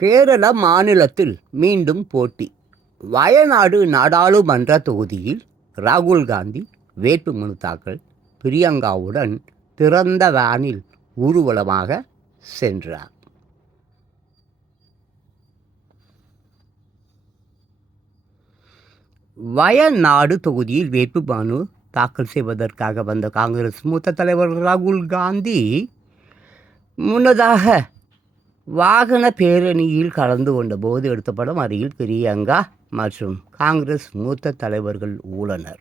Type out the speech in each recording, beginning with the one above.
கேரள மாநிலத்தில் மீண்டும் போட்டி. வயநாடு நாடாளுமன்ற தொகுதியில் ராகுல் காந்தி வேட்புமனு தாக்கல். பிரியங்காவுடன் திறந்த வேனில் ஊர்வலமாக சென்றார். வயநாடு தொகுதியில் வேட்புமனு தாக்கல் செய்வதற்காக வந்த காங்கிரஸ் மூத்த தலைவர் ராகுல் காந்தி முன்னதாக வாகன பேரணியில் கலந்து கொண்ட போது எடுத்த படம். அருகில் பிரியங்கா மற்றும் காங்கிரஸ் மூத்த தலைவர்கள் உள்ளனர்.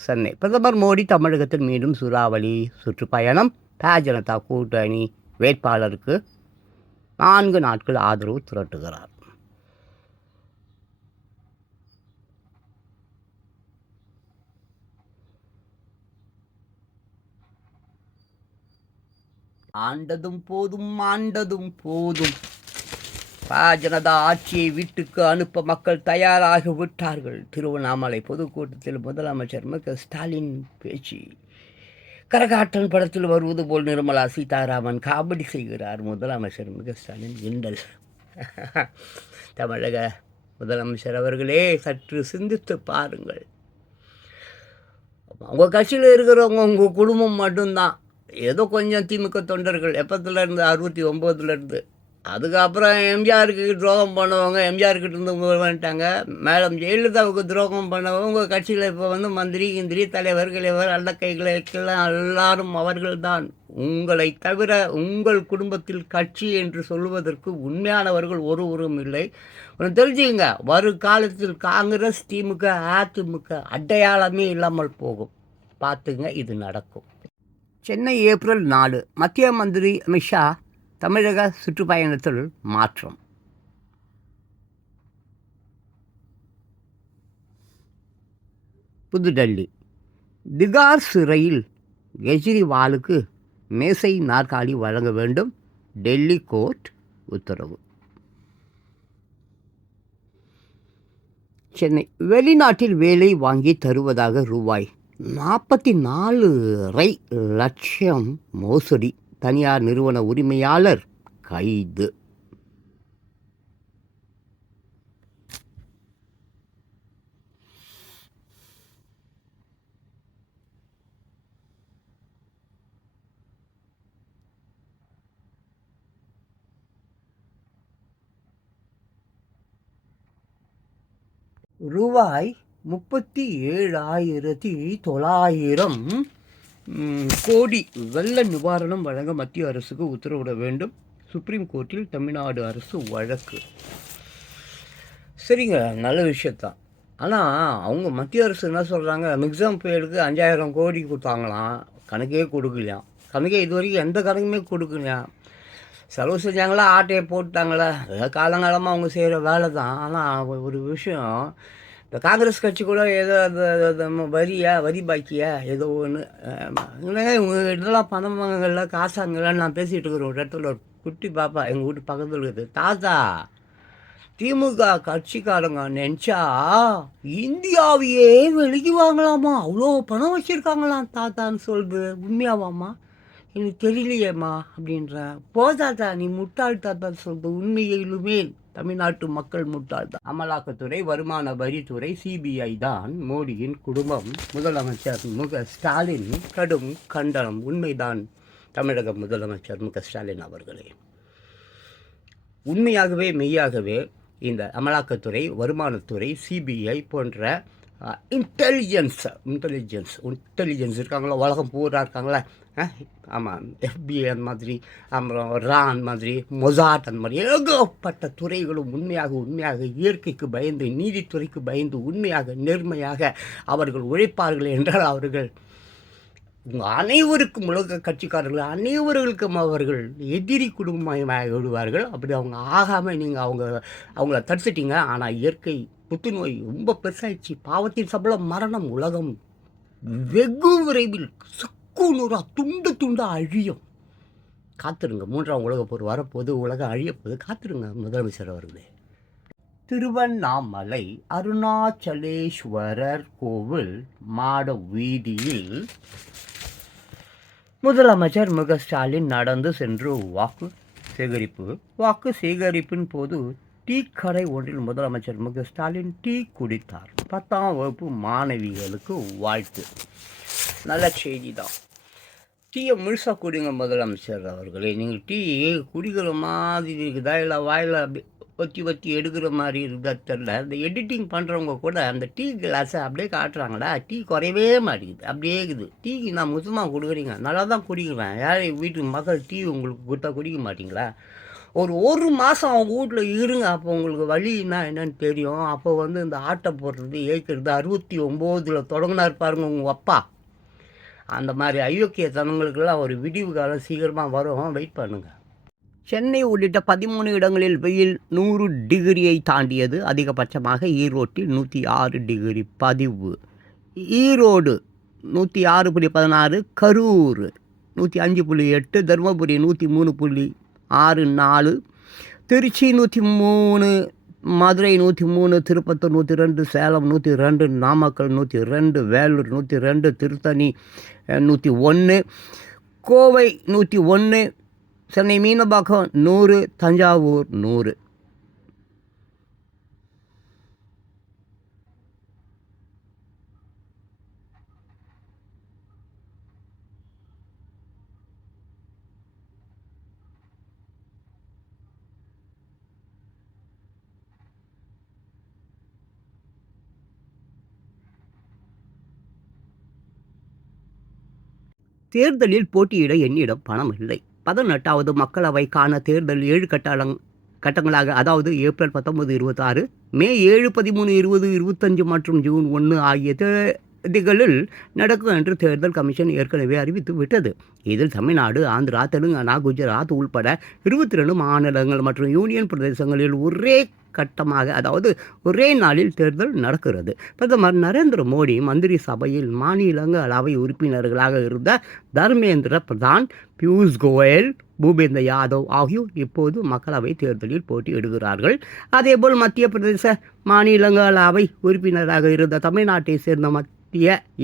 சென்னை பிரதமர் மோடி தமிழகத்தில் மீண்டும் சூறாவளி சுற்றுப்பயணம். ஜனதா கூட்டணி வேட்பாளருக்கு 4 நாட்கள் ஆதரவு திரட்டுகிறார். ஆண்டதும் போதும் ஆண்டதும் போதும். ஜனதா ஆட்சியை வீட்டுக்கு அனுப்ப மக்கள் தயாராகி விட்டார்கள். திருவண்ணாமலை பொதுக்கூட்டத்தில் முதலமைச்சர் ஸ்டாலின் பேச்சு. கரகாட்டன் படத்தில் வருவது போல் நிர்மலா சீதாராமன் காமெடி செய்கிறார். முதலமைச்சர் ஸ்டாலின் கிண்டல். தமிழக முதலமைச்சர் அவர்களே, சற்று சிந்தித்து பாருங்கள். உங்கள் கட்சியில் இருக்கிறவங்க உங்கள் குடும்பம் மட்டும்தான். ஏதோ கொஞ்சம் திமுக தொண்டர்கள் எப்பத்துலேருந்து 69லேருந்து. அதுக்கப்புறம் எம்ஜிஆருக்கு துரோகம் பண்ணவங்க எம்ஜிஆர்கிட்ட இருந்து வந்துட்டாங்க. மேடம் ஜெயலலிதாவுக்கு துரோகம் பண்ணவங்க உங்கள் கட்சியில் இப்போ மந்திரி கிந்திரி தலைவர் அண்டக்கைகளுக்கெல்லாம் எல்லாரும் அவர்கள்தான். உங்களை தவிர உங்கள் குடும்பத்தில் கட்சி என்று சொல்வதற்கு உண்மையானவர்கள் ஒருவரும் இல்லை. ஒன்று தெரிஞ்சுங்க, வருங்காலத்தில் காங்கிரஸ் திமுக அதிமுக அடையாளமே இல்லாமல் போகும். பார்த்துங்க, இது நடக்கும். சென்னை ஏப்ரல் 4. மத்திய மந்திரி அமித்ஷா தமிழக சுற்றுப்பயணத்தில் மாற்றம். புதுடெல்லி திகார் சிறையில் கெஜ்ரிவாலுக்கு மேசை நாற்காலி வழங்க வேண்டும். டெல்லி கோர்ட் உத்தரவு. சென்னை வெளிநாட்டில் வேலை வாங்கி தருவதாக ரூபாய் 44.5 லட்சம் மோசடி. தனியார் நிறுவன உரிமையாளர் கைது. ரூபாய் 37,900 கோடி வெள்ள நிவாரணம் வழங்க மத்திய அரசுக்கு உத்தரவிட வேண்டும். சுப்ரீம் கோர்ட்டில் தமிழ்நாடு அரசு வழக்கு. சரிங்க, நல்ல விஷயத்தான். ஆனால் அவங்க மத்திய அரசு என்ன சொல்கிறாங்க, மிக்ஸாம் புயலுக்கு 5,000 கோடி கொடுத்தாங்களாம். கணக்கே கொடுக்கலையாம். கணக்கே இது வரைக்கும் எந்த கணக்குமே கொடுக்கலையாம். செலவு செஞ்சாங்களா, ஆட்டையை போட்டாங்களா, காலங்காலமாக அவங்க செய்கிற வேலை தான். ஆனால் ஒரு விஷயம், இந்த காங்கிரஸ் கட்சி கூட ஏதோ வரி பாக்கியா ஏதோ ஒன்று இவங்க இதெல்லாம் பணமாங்கல்ல காசாங்கள்லாம் நான் பேசிகிட்டு இருக்கிற ஒரு இடத்துல ஒரு குட்டி பாப்பா எங்கள் வீட்டு பக்கத்தில் இருக்குது. தாத்தா, திமுக கட்சிக்காரங்க நினச்சா இந்தியாவையே வெளிக்கு வாங்கலாமா, அவ்வளோ பணம் வச்சுருக்காங்களாம் தாத்தான்னு சொல்லுது. உண்மையாவாம்மா? எனக்கு தெரியலையேம்மா அப்படின்றேன். தாத்தா, நீ முட்டாள் தாத்தான்னு சொல்லுது. உண்மையிலுமே தமிழ்நாட்டு மக்கள் முட்டாள்தான். அமலாக்கத்துறை, வருமான வரித்துறை, சிபிஐ தான் மோடியின் குடும்பம். முதலமைச்சர் ஸ்டாலின் கடும் கண்டனம். உண்மைதான் தமிழக முதலமைச்சர் ஸ்டாலின் அவர்களே. உண்மையாகவே மெய்யாகவே இந்த அமலாக்கத்துறை, வருமானத்துறை, சிபிஐ போன்ற இன்டெலிஜென்ஸ் இருக்காங்களா, உலகம் பூரா இருக்காங்களா. ஆமாம், FBI அந்த மாதிரி, அப்புறம் ரான் மாதிரி, மொசாட் அந்த மாதிரி ஏகப்பட்ட துறைகளும் உண்மையாக இயற்கைக்கு பயந்து, நீதித்துறைக்கு பயந்து, உண்மையாக நேர்மையாக அவர்கள் உழைப்பார்கள் என்றால் அவர்கள் அனைவருக்கும், உலக கட்சிக்காரர்கள் அனைவர்களுக்கும் அவர்கள் எதிரி குடும்பமாக விடுவார்கள். அப்படி அவங்க ஆகாமல் நீங்கள் அவங்கள தடுத்துட்டீங்க. ஆனால் இயற்கை புத்துநோய் ரொம்ப பெருசாகிடுச்சு. பாவத்தின் சம்பளம் மரணம். உலகம் வெகு விரைவில் சுக்குநூறா துண்டு அழியும். காத்திருங்க, 3ஆம் உலகப் போர் வரப்போது, உலகம் அழியப்போது. காத்திருங்க முதலமைச்சர் அவர்களே. திருவண்ணாமலை அருணாச்சலேஸ்வரர் கோவில் மாட வீதியில் முதலமைச்சர் ஸ்டாலின் நடந்து சென்று வாக்கு சேகரிப்பு. வாக்கு சேகரிப்பின் போது டீ கடை ஒன்றில் முதலமைச்சர் ஸ்டாலின் டீ குடித்தார். 10ஆம் வகுப்பு மாணவிகளுக்கு வாழ்த்து. நல்ல செய்தி தான். டீயை முழுசாக குடிங்க முதலமைச்சர் அவர்களே. நீங்கள் டீ குடிக்கிற மாதிரி இருக்குதா, இல்லை வாயில் ஒத்தி ஒத்தி எடுக்கிற மாதிரி இருக்குதா தெரில. இந்த எடிட்டிங் பண்ணுறவங்க கூட அந்த டீ கிளாஸை அப்படியே காட்டுறாங்களா, டீ குறையவே மாட்டேங்குது, அப்படியே இருக்குது. டீக்கு நான் மொத்தமாக கொடுக்குறீங்க, நல்லா தான் குடிக்கிறேன். யார் வீட்டுக்கு மக்கள் டீ உங்களுக்கு கொடுத்தா குடிக்க மாட்டிங்களா? ஒரு மாதம் அவங்க வீட்டில் இருங்க, அப்போ உங்களுக்கு வழின்னா என்னன்னு தெரியும். அப்போ இந்த ஆட்டை போடுறது ஏற்கிறது 69 தொடங்கினார் பாருங்க உங்கள் அப்பா. அந்த மாதிரி அயோக்கிய தனங்களுக்கெல்லாம் ஒரு விடிவு காலம் சீக்கிரமாக வரும், வெயிட் பண்ணுங்கள். சென்னை உள்ளிட்ட 13 இடங்களில் வெயில் 100 டிகிரியை தாண்டியது. அதிகபட்சமாக ஈரோட்டில் 106 டிகிரி பதிவு. ஈரோடு 106.16, கரூர் 105.8, தருமபுரி 103.64, திருச்சி 103, மதுரை 103, திருப்பத்தூர் 102, சேலம் 102, நாமக்கல் 102, வேலூர் 102, திருத்தணி 101, கோவை 101, சென்னை மீனம்பாக்கம் 100, தஞ்சாவூர் 100. தேர்தலில் போட்டியிட என்னிடம் பணம் இல்லை. 18வது மக்களவைக்கான தேர்தல் 7 கட்டங்களாக, அதாவது ஏப்ரல் 19, 26, மே 7, 13, 20, 25 மற்றும் ஜூன் 1 ஆகிய தேதிகளில் நடக்கும் என்று தேர்தல் கமிஷன் ஏற்கனவே அறிவித்து விட்டது. இதில் தமிழ்நாடு, ஆந்திரா, தெலுங்கானா, குஜராத் உள்பட 22 மாநிலங்கள் மற்றும் யூனியன் பிரதேசங்களில் ஒரே கட்டமாக, அதாவது ஒரே நாளில் தேர்தல் நடக்கிறது. பிரதமர் நரேந்திர மோடி மந்திரி சபையில் மாநிலங்களவை உறுப்பினர்களாக இருந்த தர்மேந்திர பிரதான், பியூஷ் கோயல், பூபேந்தர் யாதவ் ஆகியோர் இப்போது மக்களவை தேர்தலில் போட்டியிடுகிறார்கள். அதேபோல் மத்திய பிரதேச மாநிலங்களவை உறுப்பினராக இருந்த தமிழ்நாட்டை சேர்ந்த மத்திய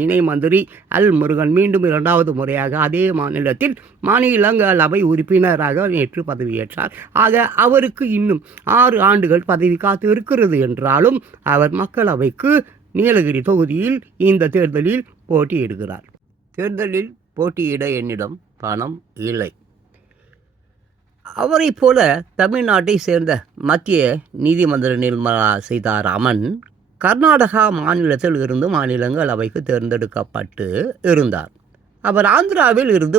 இணை மந்திரி எல் முருகன் மீண்டும் 2வது முறையாக அதே மாநிலத்தில் மாநிலங்களவை உறுப்பினராக நேற்று பதவியேற்றார். ஆக அவருக்கு இன்னும் 6 ஆண்டுகள் பதவி காத்து இருக்கிறது என்றாலும் அவர் மக்களவைக்கு நீலகிரி தொகுதியில் இந்த தேர்தலில் போட்டியிடுகிறார். தேர்தலில் போட்டியிட என்னிடம் பணம் இல்லை. அவரை போல தமிழ்நாட்டை சேர்ந்த மத்திய நிதிமந்திரி நிர்மலா சீதாராமன் கர்நாடகா மாநிலத்தில் இருந்து மாநிலங்களவைக்கு தேர்ந்தெடுக்கப்பட்டு இருந்தார். அவர் ஆந்திராவில் இருந்து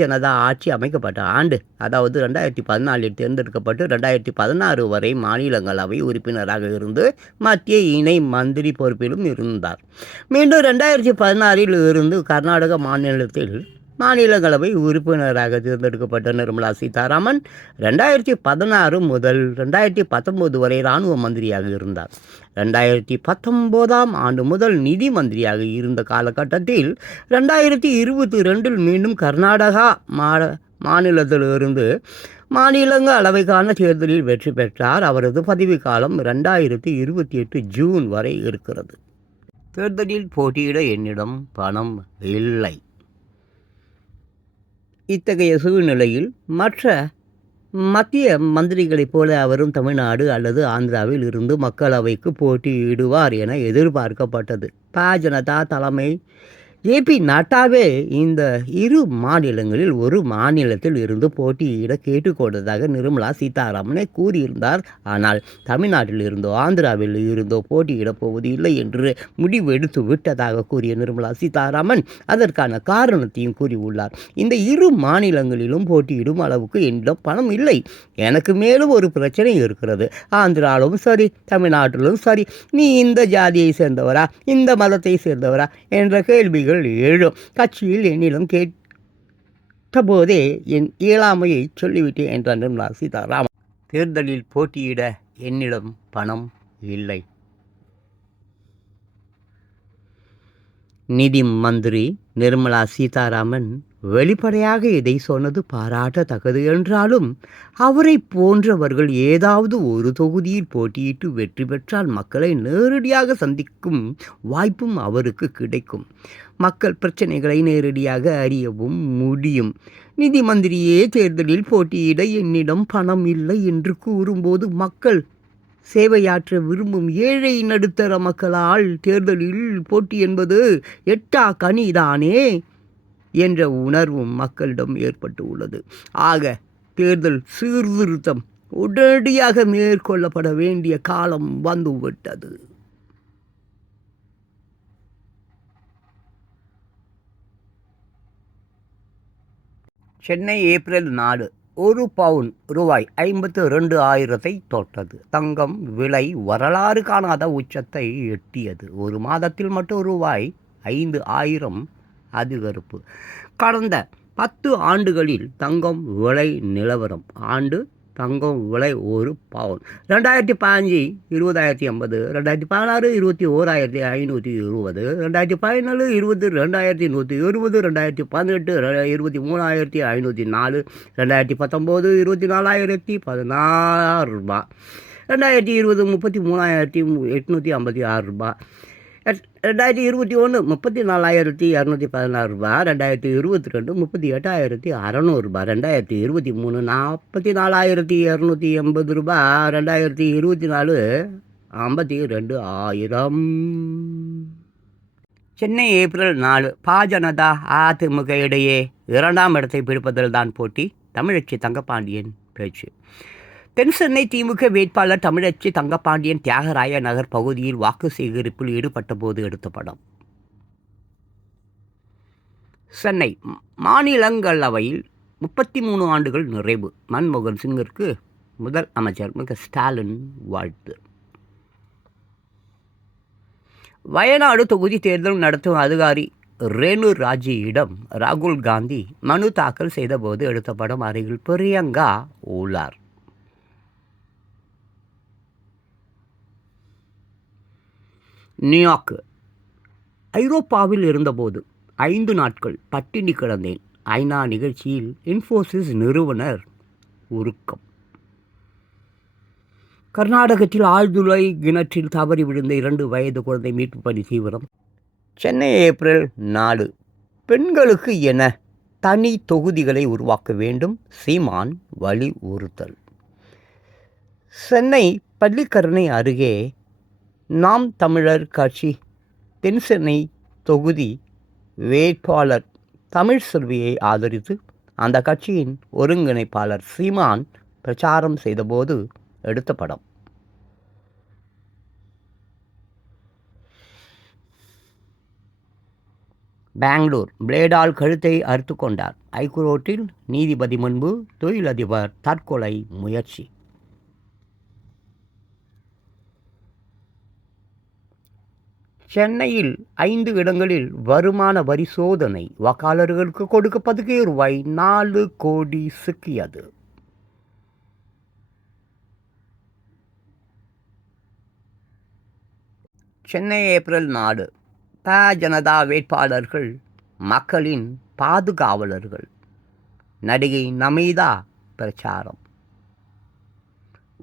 ஜனதா ஆட்சி அமைக்கப்பட்ட ஆண்டு, அதாவது 2014 தேர்ந்தெடுக்கப்பட்டு 2016 வரை மாநிலங்களவை உறுப்பினராக இருந்து மத்திய இணை மந்திரி பொறுப்பிலும் இருந்தார். மீண்டும் 2016 இருந்து கர்நாடக மாநிலத்தில் மாநிலங்களவை உறுப்பினராக தேர்ந்தெடுக்கப்பட்ட நிர்மலா சீதாராமன் 2016 முதல் 2019 வரை இராணுவ மந்திரியாக இருந்தார். 2019ஆம் ஆண்டு முதல் நிதி மந்திரியாக இருந்த காலகட்டத்தில் 2022 மீண்டும் கர்நாடகா மாநிலத்திலிருந்து மாநிலங்களவைக்கான தேர்தலில் வெற்றி பெற்றார். அவரது பதவிக்காலம் 2028 ஜூன் வரை இருக்கிறது. தேர்தலில் போட்டியிட என்னிடம் பணம் இல்லை. இத்தகைய சூழ்நிலையில் மற்ற மத்திய மந்திரிகளைப் போல அவரும் தமிழ்நாடு அல்லது ஆந்திராவில் இருந்து மக்களவைக்கு போட்டியிடுவார் என எதிர்பார்க்கப்பட்டது. ஜனதா தலைமை ஜேபி நட்டாவே இந்த 2 மாநிலங்களில் ஒரு மாநிலத்தில் இருந்து போட்டியிட கேட்டுக்கொண்டதாக நிர்மலா சீதாராமனை கூறியிருந்தார். ஆனால் தமிழ்நாட்டில் இருந்தோ ஆந்திராவில் இருந்தோ போட்டியிடப் போவது இல்லை என்று முடிவெடுத்து விட்டதாக கூறிய நிர்மலா சீதாராமன் அதற்கான காரணத்தையும் கூறியுள்ளார். இந்த 2 மாநிலங்களிலும் போட்டியிடும் அளவுக்கு என்னிடம் பணம் இல்லை. எனக்கு மேலும் ஒரு பிரச்சனை இருக்கிறது. ஆந்திராவிலும் சரி, தமிழ்நாட்டிலும் சரி, நீ இந்த ஜாதியை சேர்ந்தவரா, இந்த மதத்தை சேர்ந்தவரா என்ற கேள்விகள் எழும். கட்சியில் என்னிடம் கேட்டபோதே என் இயலாமையை சொல்லிவிட்டேன் என்ற நிர்மலா சீதாராமன். தேர்தலில் போட்டியிட என்னிடம் பணம் இல்லை. நிதி மந்திரி நிர்மலா சீதாராமன் வெளிப்படையாக இதை சொன்னது பாராட்டத்தக்கது என்றாலும் அவரை போன்றவர்கள் ஏதாவது ஒரு தொகுதியில் போட்டியிட்டு வெற்றி பெற்றால் மக்களை நேரடியாக சந்திக்கும் வாய்ப்பும் அவருக்கு கிடைக்கும். மக்கள் பிரச்சனைகளை நேரடியாக அறியவும் முடியும். நிதி மந்திரியே தேர்தலில் போட்டியிட என்னிடம் பணம் இல்லை என்று கூறும்போது மக்கள் சேவையாற்ற விரும்பும் ஏழை நடுத்தர மக்களால் தேர்தலில் போட்டி என்பது எட்டா கனிதானே என்ற உணர்வும் மக்களிடம் ஏற்பட்டு உள்ளது. ஆக தேர்தல் சீர்திருத்தம் உடனடியாக மேற்கொள்ளப்பட வேண்டிய காலம் வந்துவிட்டது. சென்னை ஏப்ரல் 4 ஒரு பவுன் ரூபாய் 52,000 தொட்டது. தங்கம் விலை வரலாறு காணாத உச்சத்தை எட்டியது. ஒரு மாதத்தில் மட்டும் ரூபாய் 5,000 அதிகரிப்பு. கடந்த 10 ஆண்டுகளில் தங்கம் விலை நிலவரம். தங்கம் விலை ஒரு பவுன் 2015 20,080, 2016 21,520, 2017 22,120, 2018 23,504, 2019 24,016 ரூபாய், 2020 33,856 ரூபாய், 2021 34,216 ரூபாய், 2022 38,600 ரூபாய், 2023 44,280 ரூபாய், 2024 52,000. சென்னை ஏப்ரல் 4 பாஜனதா அதிமுக இடையே 2ஆம் இடத்தை பிடிப்பதில் தான் போட்டி. தமிழச்சி தங்கப்பாண்டியன் பேச்சு. தென் சென்னை திமுக வேட்பாளர் தமிழச்சி தங்கப்பாண்டியன் தியாகராய நகர் பகுதியில் வாக்கு சேகரிப்பில் ஈடுபட்ட போது எடுத்த படம். சென்னை மாநிலங்களவையில் 33 ஆண்டுகள் நிறைவு. மன்மோகன் சிங்கிற்கு முதல் அமைச்சர் மு க ஸ்டாலின் வாழ்த்து. வயநாடு தொகுதி தேர்தல் நடத்தும் அதிகாரி ரேணு ராஜியிடம் ராகுல் காந்தி மனு தாக்கல் செய்தபோது எடுத்த படம். அருகில் பிரியங்கா உள்ளார். நியூயார்க். ஐரோப்பாவில் இருந்தபோது 5 நாட்கள் பட்டினி கிடந்தேன். ஐநா நிகழ்ச்சியில் இன்ஃபோசிஸ் நிறுவனர் உருக்கம். கர்நாடகத்தில் ஆழ்துளை கிணற்றில் தவறி விழுந்த 2 வயது குழந்தை மீட்பு பணி தீவிரம். சென்னை ஏப்ரல் 4 பெண்களுக்கு என தனி தொகுதிகளை உருவாக்க வேண்டும். சீமான் வலியுறுத்தல். சென்னை பள்ளிக்கரணை அருகே நாம் தமிழர் கட்சி தென் சென்னை தொகுதி வேட்பாளர் தமிழ்செல்வியை ஆதரித்து அந்த கட்சியின் ஒருங்கிணைப்பாளர் சீமான் பிரச்சாரம் செய்தபோது எடுத்த படம். பெங்களூர். பிளேடால் கழுத்தை அறுத்து கொண்டார். ஐகோர்ட்டில் நீதிபதி முன்பு தொழிலதிபர் தற்கொலை முயற்சி. சென்னையில் 5 இடங்களில் வருமான வரி சோதனை. வாக்காளர்களுக்கு கொடுக்கப்பதுக்கே ரூபாய் 4 கோடி சிக்கியது. சென்னை ஏப்ரல் 4 ஜனதா வேட்பாளர்கள் மக்களின் பாதுகாவலர்கள். நடிகை நமீதா பிரச்சாரம்.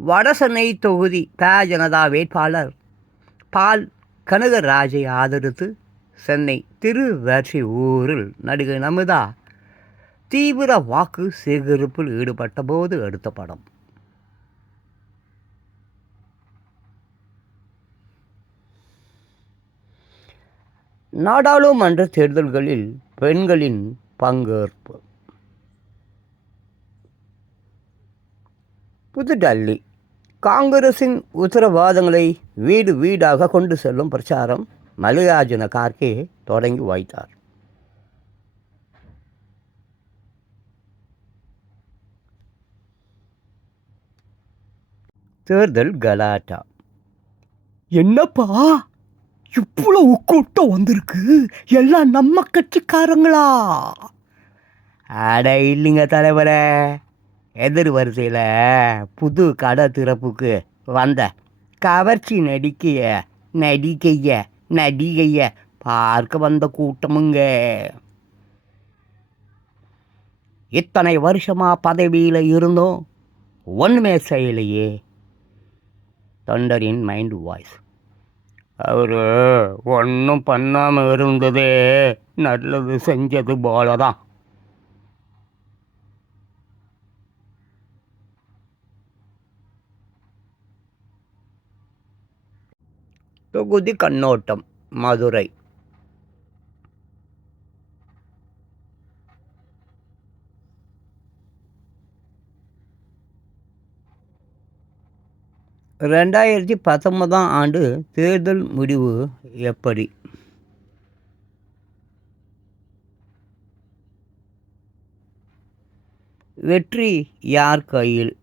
வடசென்னை தொகுதி ஜனதா வேட்பாளர் பால் கனகராஜை ஆதரித்து சென்னை திருவெற்றியூரில் நடிகை நமீதா தீவிர வாக்கு சேகரிப்பில் ஈடுபட்ட போது எடுத்த படம். நாடாளுமன்ற தேர்தல்களில் பெண்களின் பங்கேற்பு. புதுடெல்லி. காங்கிரசின் உத்தரவாதங்களை வீடு வீடாக கொண்டு செல்லும் பிரச்சாரம் மல்லிகார்ஜுன கார்கே தொடங்கி வைத்தார். தேர்தல் கலாட்டா. என்னப்பா இவ்வளவு கூட்டம் வந்திருக்கு, எல்லாம் நம்ம கட்சிக்காரங்களா? அட இல்லைங்க தலைவரே, எதிர் வரிசையில் புது கடை திறப்புக்கு வந்த கவர்ச்சி நடிகைய பார்க்க வந்த கூட்டமுங்க. இத்தனை வருஷமா பதவியில் இருந்தோம், ஒன்றுமே செய்யலையே. தொண்டரின் மைண்ட் வாய்ஸ். அவர் ஒன்றும் பண்ணாமல் இருந்ததே நல்லது செஞ்சது போல தான். தொகுதி கண்ணோட்டம் மதுரை. ரெண்டாயிரத்தி 19ஆம் ஆண்டு தேர்தல் முடிவு எப்படி? வெற்றி யார் கையில்?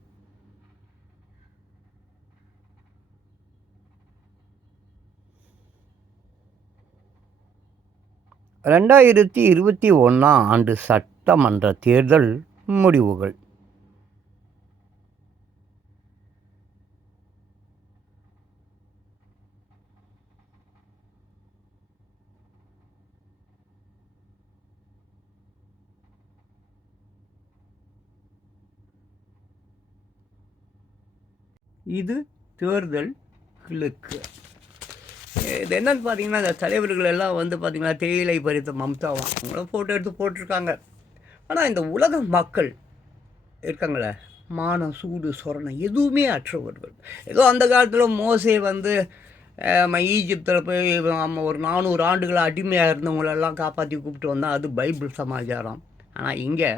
ரெண்டாயிரத்தி 21ஆம் ஆண்டு சட்டமன்ற தேர்தல் முடிவுகள். இது தேர்தல் கிழக்கு. இது என்னன்னு பார்த்தீங்கன்னா, இந்த தலைவர்கள் எல்லாம் வந்து பார்த்திங்கன்னா தேயிலை பறித்த மம்தாவாம் அவங்கள ஃபோட்டோ எடுத்து போட்டிருக்காங்க. ஆனால் இந்த உலக மக்கள் இருக்காங்களே, மானம் சூடு சொரணம் எதுவுமே அற்றவர்கள். ஏதோ அந்த காலத்தில் மோசே வந்து ஈஜிப்தில் போய் நம்ம ஒரு 400 ஆண்டுகளாக அடிமையாக இருந்தவங்களெல்லாம் காப்பாற்றி கூப்பிட்டு வந்தால் அது பைபிள் சமாச்சாரம். ஆனால் இங்கே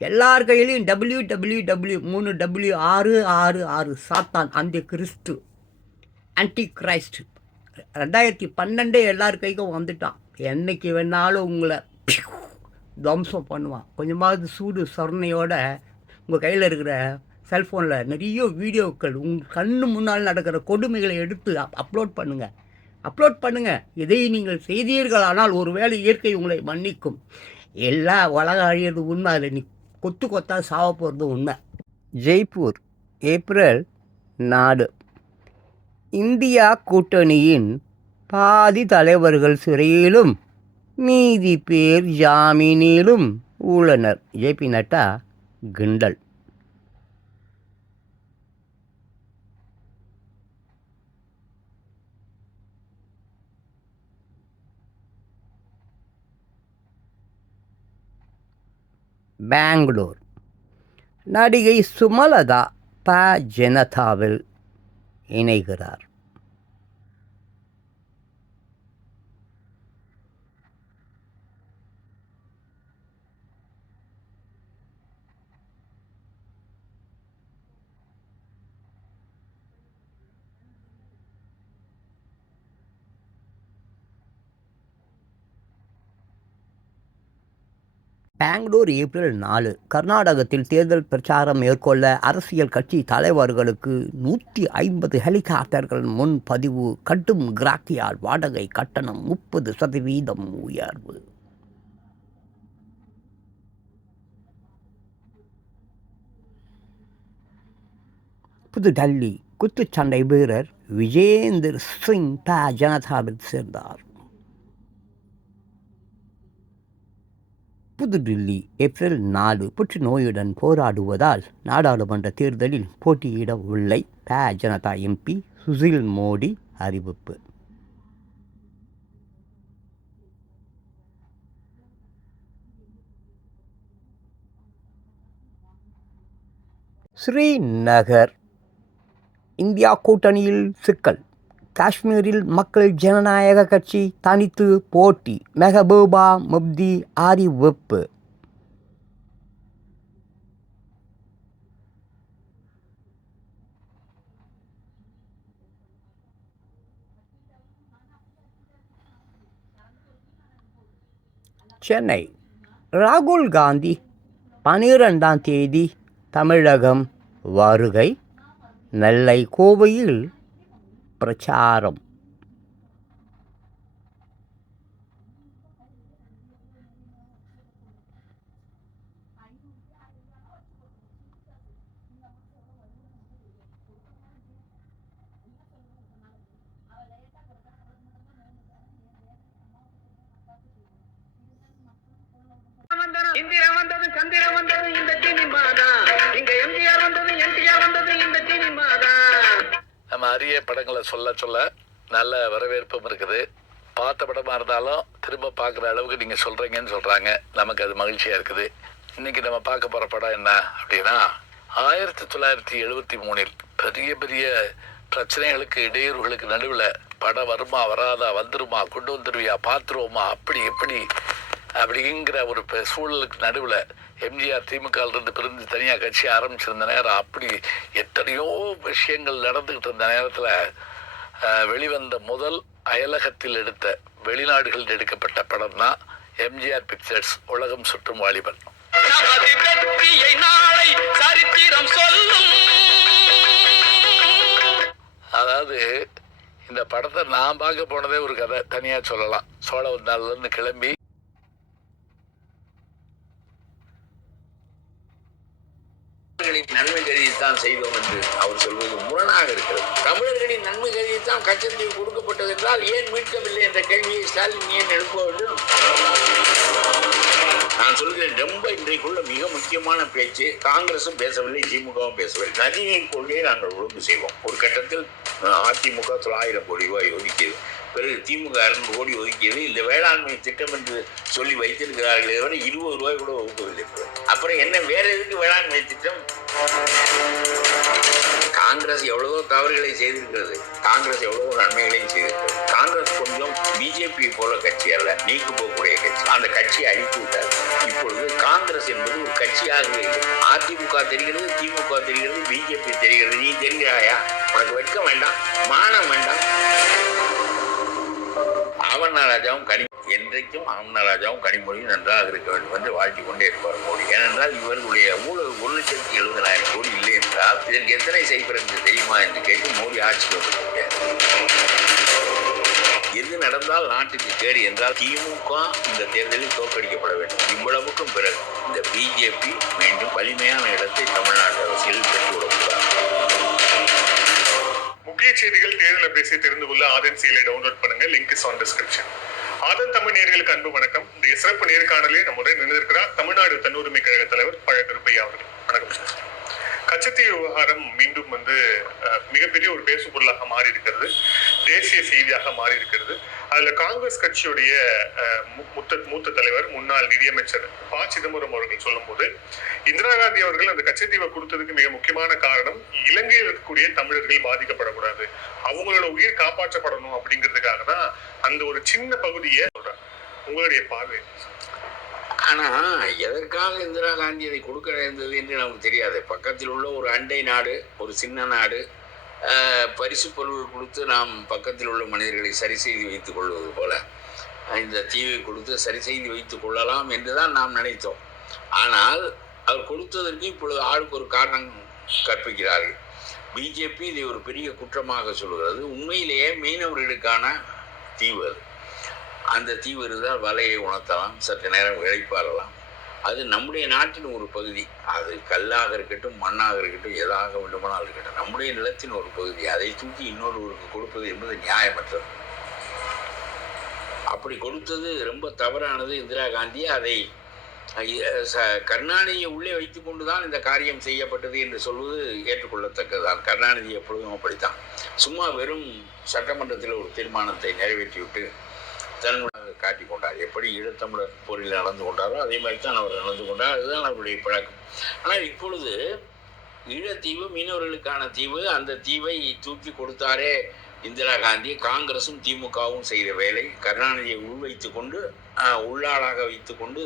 எல்லார் கையிலையும் WWW 3W666 சாத்தான் அந்த கிறிஸ்து ஆன்டி கிரைஸ்ட் 2012 எல்லார் கைக்கும் வந்துட்டான். என்றைக்கு வேணாலும் உங்களை துவம்சம் பண்ணுவான். கொஞ்சமாவது சூடு சொரணையோட உங்கள் கையில் இருக்கிற செல்ஃபோனில் நிறைய வீடியோக்கள் உங்கள் கண்ணு முன்னால் நடக்கிற கொடுமைகளை எடுத்து அப்லோட் பண்ணுங்கள். இதை நீங்கள் செய்தீர்களானால் ஒருவேளை இயற்கை உங்களை மன்னிக்கும். எல்லா உலகம் அழியது உண்மை, அதில் நீ கொத்தா சாவ போகிறது உண்மை. ஜெய்ப்பூர், ஏப்ரல் 4. இந்தியா கூட்டணியின் பாதி தலைவர்கள் சிறையிலும் மீதி பேர் ஜாமீனிலும் உள்ளனர். ஜேபி நட்டா கிண்டல். பெங்களூர், நடிகை சுமலதா ஜனதாவில் இணைகிறார். பெங்களூர், ஏப்ரல் 4. கர்நாடகத்தில் தேர்தல் பிரச்சாரம் மேற்கொள்ள அரசியல் கட்சி தலைவர்களுக்கு 150 ஹெலிகாப்டர்கள் முன்பதிவு. கடும் கிராக்கியால் வாடகை கட்டணம் 30% உயர்வு. புதுடெல்லி, குத்துச்சண்டை வீரர் விஜேந்தர் சிங் ஜனதாவில் சேர்ந்தார். புதுடில்லி, ஏப்ரல் 4. புற்றுநோயுடன் போராடுவதால் நாடாளுமன்ற தேர்தலில் போட்டியிடவில்லை. ஜனதா MP சுசில் மோடி அறிவிப்பு. ஸ்ரீநகர், இந்தியா கூட்டணியில் சிக்கல். காஷ்மீரில் மக்கள் ஜனநாயக கட்சி தனித்து போட்டி. மெஹபூபா முப்தி அறிவிப்பு. சென்னை, ராகுல் காந்தி 12ஆம் தேதி தமிழகம் வருகை. நெல்லை, கோவையில் பிரச்சாரம். இந்திரா வந்தது, சந்திரா வந்தது, இந்த சினிமாதா. இங்க எம்ஜிஆர் வந்தது, NTR வந்தது, இந்த சினிமாதா. நம்ம அரிய படங்களை சொல்ல நல்ல வரவேற்பும் இருக்குது. பார்த்த படமாக இருந்தாலும் திரும்ப பார்க்குற அளவுக்கு நீங்கள் சொல்கிறீங்கன்னு சொல்கிறாங்க. நமக்கு அது மகிழ்ச்சியாக இருக்குது. இன்றைக்கி நம்ம பார்க்க போகிற படம் என்ன அப்படின்னா, 1973 பெரிய பெரிய பிரச்சனைகளுக்கு இடையூறுகளுக்கு நடுவில் படம் வருமா வராதா, வந்துருமா, கொண்டு வந்துருவியா, பார்த்துருவோமா, அப்படி எப்படி அப்படிங்கிற ஒரு சூழலுக்கு நடுவில் எம்ஜிஆர் திமுகவிலிருந்து பிரிந்து தனியாக கட்சி ஆரம்பிச்சிருந்த நேரம், அப்படி எத்தனையோ விஷயங்கள் நடந்துக்கிட்டு இருந்த நேரத்தில் வெளிவந்த முதல் அயலகத்தில் எடுத்த, வெளிநாடுகளில் எடுக்கப்பட்ட படம் தான் எம்ஜிஆர் பிக்சர்ஸ் உலகம் சுற்றும் வாலிபன். அதாவது இந்த படத்தை நான் பார்க்க போனதே ஒரு கதை தனியாக சொல்லலாம். சோழவந்தாள்லேருந்து கிளம்பி நன்மை கருதித்தான் செய்தோம் என்று அவர் சொல்வது முரணாக இருக்கிறது. தமிழர்களின் நன்மை கருதித்தான் கச்சத்தீவு கொடுக்கப்பட்டது என்றால் ஏன் மீட்கவில்லை என்ற கேள்வியை ஸ்டாலின் ஏன் எழுப்ப வேண்டும்? நான் சொல்கிறேன், ரொம்ப இன்றைக்குள்ள மிக முக்கியமான பேச்சு. காங்கிரசும் பேசவில்லை, திமுகவும் பேசவில்லை. நதிநீர் கொள்கையை நாங்கள் ஒழுங்கு செய்வோம். ஒரு கட்டத்தில் அதிமுக 900 கோடி ரூபாய் ஒதுக்கியது, பிறகு திமுக 200 கோடி ஒதுக்கியது. இந்த வேளாண்மை திட்டம் என்று சொல்லி வைத்திருக்கிறார்களே தவிர 20 ரூபாய் கூட ஒதுக்கவில்லை. அப்புறம் என்ன, வேற எதுக்கு வேளாண்மை திட்டம்? காங்கிரஸ் எவ்வளவோ தவறுகளை செய்திருக்கிறது, காங்கிரஸ் எவ்வளவோ நன்மைகளையும் செய்திருக்கிறது. காங்கிரஸ் கொஞ்சம் பிஜேபி போல கட்சி அல்ல, நீக்கு போகக்கூடிய கட்சி. அந்த கட்சியை அழித்து விட்டார். இப்பொழுது காங்கிரஸ் என்பது ஒரு கட்சியாகவே இல்லை. அதிமுக தெரிகிறது, திமுக தெரிகிறது, பிஜேபி தெரிகிறது. நீ தெரிகிறாயா? உனக்கு வெட்கம் வேண்டாம், மானம் வேண்டாம். ராஜாவும் என்றைக்கும் ராஜாவும் கனிமொழியும் நன்றாக இருக்க வேண்டும் என்று வாழ்த்தி கொண்டே இருப்பார் மோடி. ஏனென்றால் இவர்களுடைய ஊழல் 1,70,000 கோடி இல்லை என்றால் இதற்கு எத்தனை சைபர் என்று தெரியுமா என்று கேட்டு மோடி ஆட்சிக்கு வந்திருக்க. எது நடந்தால் நாட்டுக்கு கேடு என்றால் திமுக இந்த தேர்தலில் தோற்கடிக்கப்பட வேண்டும். இவ்வளவுக்கும் பிறகு இந்த பிஜேபி மீண்டும் வலிமையான இடத்தை தமிழ்நாட்டு அரசியல் பெற்றுவிடக்கூடாது. முக்கிய செய்திகள் தேர்தலை பேசி தெரிந்து கொள்ள ஆதன் செயலை டவுன்லோட் பண்ணுங்க. Link is on description. Aadhan Tamil நேயர்களுக்கு அன்பு வணக்கம். இந்த சிறப்பு நேர்காணலில் நம்முடன் நினைந்திருக்கிறார் தமிழ்நாடு தன்னுரிமை கழக தலைவர் பழ கருப்பையா அவர்கள். வணக்கம் சார். கச்சத்தீவு விவகாரம் மீண்டும் மிகப்பெரிய ஒரு பேசு பொருளாக மாறி இருக்கிறது, தேசிய செய்தியாக மாறி இருக்கிறது. அதுல காங்கிரஸ் கட்சியுடைய மூத்த தலைவர் முன்னாள் நிதியமைச்சர் ப. சிதம்பரம் அவர்கள் சொல்லும் போது, இந்திரா காந்தி அவர்கள் அந்த கச்சத்தீவை கொடுத்ததுக்கு மிக முக்கியமான காரணம் இலங்கையில் இருக்கக்கூடிய தமிழர்கள் பாதிக்கப்படக்கூடாது, அவங்களோட உயிர் காப்பாற்றப்படணும் அப்படிங்கிறதுக்காக தான் அந்த ஒரு சின்ன பகுதியை சொல்றாங்க. உங்களுடைய பார்வை? ஆனா எதற்காக இந்திரா காந்தி அதை கொடுக்க நேர்ந்தது என்று நமக்கு தெரியாது. பக்கத்தில் உள்ள ஒரு அண்டை நாடு, ஒரு சின்ன நாடு, பரிசு பொருள் கொடுத்து நாம் பக்கத்தில் உள்ள மனிதர்களை சரி செய்து வைத்துக் கொள்வது போல இந்த தீவை கொடுத்து சரி செய்து வைத்துக் கொள்ளலாம் என்றுதான் நாம் நினைத்தோம். ஆனால் அவர் கொடுத்ததற்கு இப்பொழுது ஆளுக்கு ஒரு காரணம் கற்பிக்கிறார்கள். பிஜேபி இதை ஒரு பெரிய குற்றமாக சொல்கிறது. உண்மையிலேயே மீனவர்களுக்கான தீவு அது. அந்த தீவு இருந்தால் வலையை உணர்த்தலாம், சற்று நேரம் இழைப்பாரலாம். அது நம்முடைய நாட்டின் ஒரு பகுதி. அது கல்லாக இருக்கட்டும், மண்ணாக இருக்கட்டும், எதாக வேண்டுமானால் இருக்கட்டும், நம்முடைய நிலத்தின் ஒரு பகுதி. அதை தூக்கி இன்னொருவருக்கு கொடுப்பது என்பது நியாயமற்றது. அப்படி கொடுத்தது ரொம்ப தவறானது. இந்திரா காந்தி அதை கருணாநிதியை உள்ளே வைத்து கொண்டுதான் இந்த காரியம் செய்யப்பட்டது என்று சொல்வது ஏற்றுக்கொள்ளத்தக்கதுதான். கருணாநிதி எப்பொழுதும் அப்படித்தான். சும்மா வெறும் சட்டமன்றத்தில் ஒரு தீர்மானத்தை நிறைவேற்றிவிட்டு தன்னுடைய காட்டிக் கொண்டார். எப்படி ஈழத்தமிழர் போரில் நடந்து கொண்டாரோ அதே மாதிரி தான் அவர் நடந்து கொண்டார். அதுதான் அவருடைய பழக்கம். ஆனால் இப்பொழுது ஈழத்தீவு மீனவர்களுக்கான தீவு, அந்த தீவை தூக்கி கொடுத்தாரே இந்திரா காந்தி. காங்கிரசும் திமுகவும் செய்த வேலை, கருணாநிதியை உள்வைத்து கொண்டு உள்ளாளாக வைத்து கொண்டு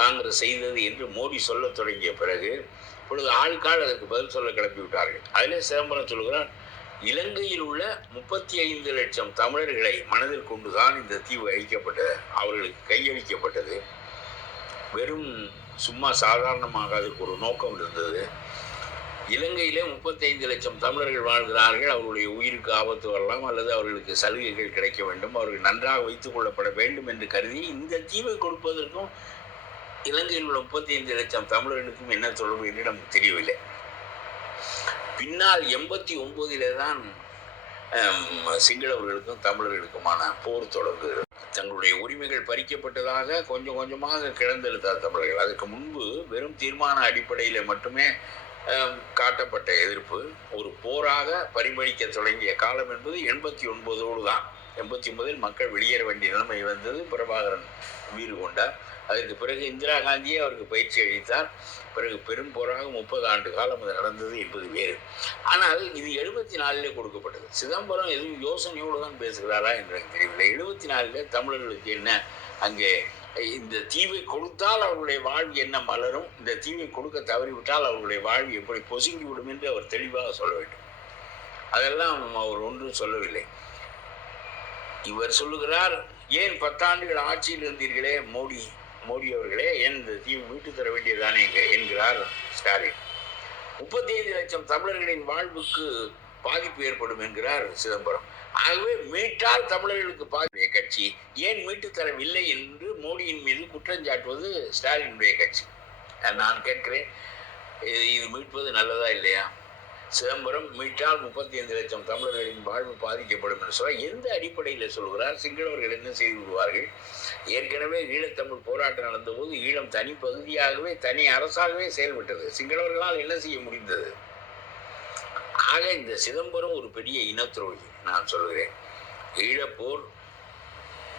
காங்கிரஸ் செய்தது என்று மோடி சொல்ல தொடங்கிய பிறகு இப்பொழுது ஆளுக்கால் அதற்கு பதில் சொல்ல கிளப்பி விட்டார்கள். அதிலே சிதம்பரம் சொல்கிறார், இலங்கையில் உள்ள 35 லட்சம் தமிழர்களை மனதில் கொண்டுதான் இந்த தீவு அழிக்கப்பட்டது, அவர்களுக்கு கையளிக்கப்பட்டது. வெறும் சும்மா சாதாரணமாக அதுக்கு ஒரு நோக்கம் இருந்தது. இலங்கையிலே 35 லட்சம் தமிழர்கள் வாழ்கிறார்கள். அவர்களுடைய உயிருக்கு ஆபத்து வரலாம், அல்லது அவர்களுக்கு சலுகைகள் கிடைக்க வேண்டும், அவர்கள் நன்றாக வைத்துக் கொள்ளப்பட வேண்டும் என்று கருதி இந்த தீவை கொடுப்பதற்கும் இலங்கையில் உள்ள 35 லட்சம் தமிழர்களுக்கும் என்ன தொடர்பு என்று நமக்கு தெரியவில்லை. பின்னால் 89 தான் சிங்களவர்களுக்கும் தமிழர்களுக்குமான போர் தொடங்குகிறது. தங்களுடைய உரிமைகள் பறிக்கப்பட்டதாக கொஞ்சம் கொஞ்சமாக கிளந்தெழுத்தார் தமிழர்கள். அதற்கு முன்பு வெறும் தீர்மான அடிப்படையில் மட்டுமே காட்டப்பட்ட எதிர்ப்பு ஒரு போராக பரிமளிக்க தொடங்கிய காலம் என்பது 89 தான். 89 மக்கள் வெளியேற வேண்டிய நிலைமை வந்தது. பிரபாகரன் வீறு கொண்டார். அதற்கு பிறகு இந்திரா காந்தியே அவருக்கு பயிற்சி அளித்தார். பிறகு பெரும் போராக 30 ஆண்டு காலம் அது நடந்தது என்பது வேறு. ஆனால் இது 74 கொடுக்கப்பட்டது. சிதம்பரம் எதுவும் யோசனையோடு தான் பேசுகிறாரா என்று எனக்கு தெரியவில்லை. 74 தமிழர்களுக்கு என்ன அங்கே இந்த தீவை கொடுத்தால் அவர்களுடைய வாழ்வு என்ன மலரும், இந்த தீவை கொடுக்க தவறிவிட்டால் அவர்களுடைய வாழ்வு எப்படி பொசுங்கிவிடும் என்று அவர் தெளிவாக சொல்ல வேண்டும். அதெல்லாம் அவர் ஒன்றும் சொல்லவில்லை. இவர் சொல்லுகிறார், ஏன் 10 ஆண்டுகள் ஆட்சியில் இருந்தீர்களே மோடி அவர்களே, ஏன் இந்த தீவு மீட்டு தர வேண்டியதானே என்கிறார் ஸ்டாலின். 35 லட்சம் தமிழர்களின் வாழ்வுக்கு பாதிப்பு ஏற்படும் என்கிறார் சிதம்பரம். ஆகவே மீட்டால் தமிழர்களுக்கு பாதிப்பு கட்சி ஏன் மீட்டு தரவில்லை என்று மோடியின் மீது குற்றஞ்சாட்டுவது ஸ்டாலினுடைய கட்சி. நான் கேட்கிறேன், இது மீட்பது நல்லதா இல்லையா? சிதம்பரம் மீட்டால் 35 லட்சம் தமிழர்களின் வாழ்வு பாதிக்கப்படும் என்று சொல்ல எந்த அடிப்படையில் சொல்கிறார்? சிங்களவர்கள் என்ன செய்து விடுவார்கள்? ஏற்கனவே ஈழத்தமிழ் போராட்டம் நடந்தபோது ஈழம் தனி பகுதியாகவே தனி அரசாகவே செயல்பட்டது. சிங்களவர்களால் என்ன செய்ய முடிந்தது? ஆக இந்த சிதம்பரம் ஒரு பெரிய இனத்துரோகி. நான் சொல்கிறேன், ஈழப்போர்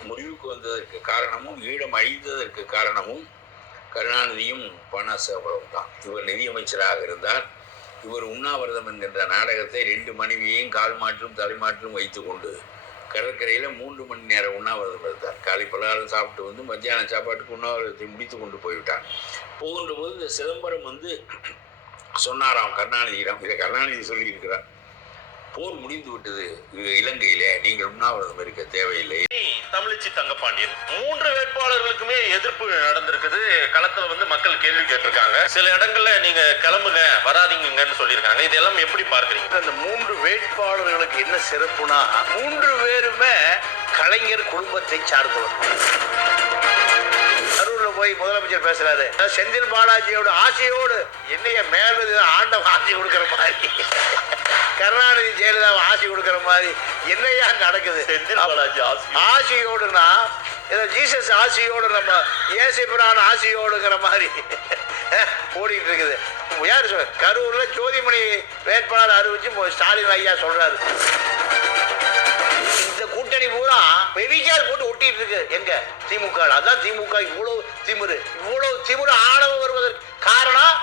முடிவுக்கு வந்ததற்கு காரணமும் ஈழம் அழிந்ததற்கு காரணமும் கருணாநிதியும் பணசேகரவும் தான். இவர் நிதியமைச்சராக இருந்தார். இவர் உண்ணாவிரதம் என்கின்ற நாடகத்தை 2 மனைவியையும் கால் மாற்றும் தலைமாற்றும் வைத்து கொண்டு கடற்கரையில் 3 மணி நேரம் உண்ணாவிரதம் இருந்தார். காலை பலகாரம் சாப்பிட்டு வந்து மத்தியான சாப்பாட்டுக்கு உண்ணாவிரதத்தை முடித்து கொண்டு போய்விட்டார். போகின்ற போது இந்த சிதம்பரம் சொன்னாராம் கருணாநிதியிடம். இதை கருணாநிதி சொல்லியிருக்கிறார், போர் முடிந்து விட்டது இலங்கையிலே, நீங்கள் உண்ணாவிரதம் இருக்க தேவையில்லை. தமிழச்சி தங்கப்பாண்டியன் 3 வேட்பாளர்களுக்குமே எதிர்ப்பு நடந்திருக்குது. களத்துல மக்கள் கேள்வி கேட்டிருக்காங்க. சில இடங்கள்ல நீங்க கிளம்புங்க வராதிங்கன்னு சொல்லியிருக்காங்க. இதெல்லாம் எப்படி பார்க்கறீங்க? அந்த 3 வேட்பாளர்களுக்கு என்ன சிறப்புனா 3 பேருமே கலைஞர் குடும்பத்தை சார்ந்தவர். கரூர்ல போய் முதலமைச்சர் பேசுறாரு, செந்தில் பாலாஜியோட ஆசையோடு என்னைய மேல ஆண்டவன் ஆசை கொடுக்கிற மாதிரி, கருணாநிதி ஜெயலலிதாவை ஆசை கொடுக்கிற மாதிரி என்னையா நடக்குது? செந்தில் பாலாஜி ஆசையோடுனா ஏதோ ஜீசஸ் ஆசையோடு நம்ம ஏசுபிரான் ஆசையோடுங்கிற மாதிரி ஓடிட்டு இருக்குது. யார் சொல்ற? கரூர்ல ஜோதிமணி வேட்பாளர் அறிவிச்சு ஸ்டாலின் ஐயா சொல்றாரு, இந்த கூட்டணி பூரா பெரியார் போட்டு ஒட்டிட்டு இருக்கு எங்க திமுக. அதான் திமுக இவ்வளவு திமுரு ஆணவம் வருவதற்கு காரணம்.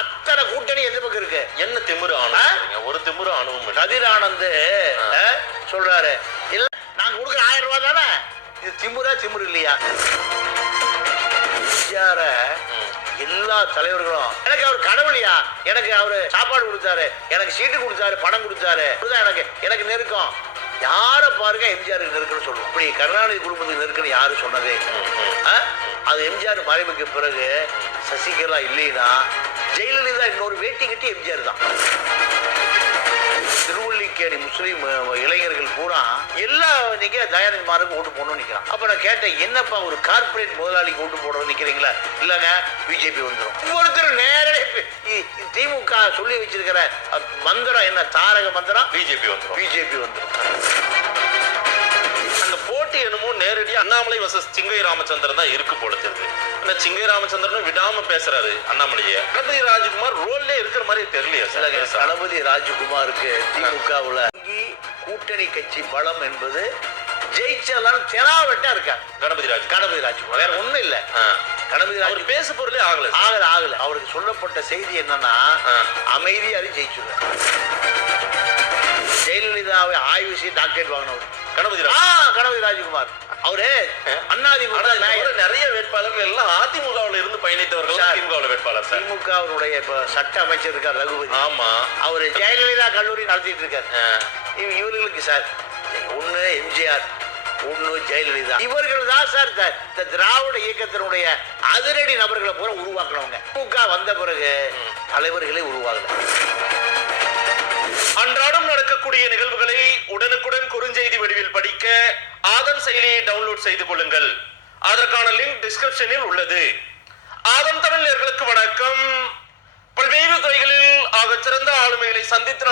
அத்தனை கூட்டணி எந்த பக்கம் இருக்கு? என்ன திமுரு ஆணவம்? ஒரு திமுரு ஆணவம். கதிர் ஆனந்த் சொல்றாரு, இல்ல நாங்க கொடுக்குற 1000 ரூபாய் தானே, இது திமுரு இல்லையா? எல்லா தலைவர்களும் எனக்கு அவர் கடவுளியா, எனக்கு அவரு சாப்பாடு கொடுத்தாரு, எனக்கு சீட்டு கொடுத்தாரு, பணம் கொடுத்தாரு, எனக்கு நெருக்கம். யாரை பாருங்க எம்ஜிஆருக்கு நெருக்கன்னு சொல்லுவோம். இப்படி கருணாநிதி குடும்பத்துக்கு நெருக்கன்னு யாரும் சொன்னதே. அது எம்ஜிஆர் மறைவுக்கு பிறகு சசிகலா இல்லைன்னா ஜெயலலிதா இன்னொரு வேட்டி கட்டி எம்ஜிஆர் தான். திருவள்ளிக்கேணி முஸ்லீம் இளைஞர்கள் பூரா எல்லாம் நீங்க தயாநிதி மாறனுக்கு ஓட்டு போடணும்னு நிற்கிறான். அப்ப நான் கேட்டேன், என்னப்பா ஒரு கார்பரேட் முதலாளிக்கு ஓட்டு போடணும் நிற்கிறீங்களா? இல்லைங்க பிஜேபி வந்துடும். ஒவ்வொருத்தரும் நேரடியாக திமுக சொல்லி வச்சிருக்கிற மந்திரம் என்ன? தாரக மந்திரம் பிஜேபி வந்துடும். அந்த போட்டி என்னமோ நேரடியா அண்ணாமலை வர்சஸ் சிங்கை ராமச்சந்திரன் தான் இருக்கு போல தெரியுது. ஆனா சிங்கை ராமச்சந்திரன் விடாம பேசுறாரு அண்ணாமலையே. கணபதி ராஜ்குமார் ரோல்லே இருக்கிற மாதிரி தெரியலையா? கணபதி ராஜ்குமாருக்கு திமுகவுல கூட்டணி கட்சி பலம் என்பது ஜெயிச்சாலும் தெனாவட்டா இருக்காங்க. கணபதி ராஜ்குமார் வேற ஒண்ணும் இல்ல. கணபதி ராஜ் பேச பொருளே ஆகல. அவருக்கு சொல்லப்பட்ட செய்தி என்னன்னா, அமைதியாரி ஜெயிச்சுள்ள. ஜெயலலிதாவை ஆய்வு செய்து டாக்டரேட் வாங்கினவர் கணபதி ராஜ்குமார். அவரு அண்ணாதிமுக நிறைய வேட்பாளர்கள் எல்லாம் அதிமுகவில் இருந்து பயணித்தவர்கள். திமுக வேட்பாளர் திமுகவுடைய சட்ட அமைச்சர் இருக்கார் ரகுபதி. ஆமா, அவரு ஜெயலலிதா கல்லூரி நடத்திட்டு இருக்காரு. இவர்களுக்கு சார் ஒண்ணு எம்ஜிஆர், ஒண்ணு ஜெயலலிதா. இவர்கள் தான் சார் இந்த திராவிட இயக்கத்தினுடைய அதிரடி நபர்களை பூரா உருவாக்குனவங்க. திமுக வந்த பிறகு தலைவர்களே உருவாகல. அன்றாடம் நடக்கக்கூடிய நிகழ்வுகளை உடனுக்குடன் குறுஞ்செய்தி வடிவில் படிக்க ஆதன் செயலியை டவுன்லோட் செய்து கொள்ளுங்கள். அதற்கான லிங்க் டிஸ்கிரிப்ஷனில் உள்ளது. ஆதன் தமிழர்களுக்கு வணக்கம். பல்வேறு துறைகளில் ஆக சிறந்த ஆளுமைகளை சந்தித்து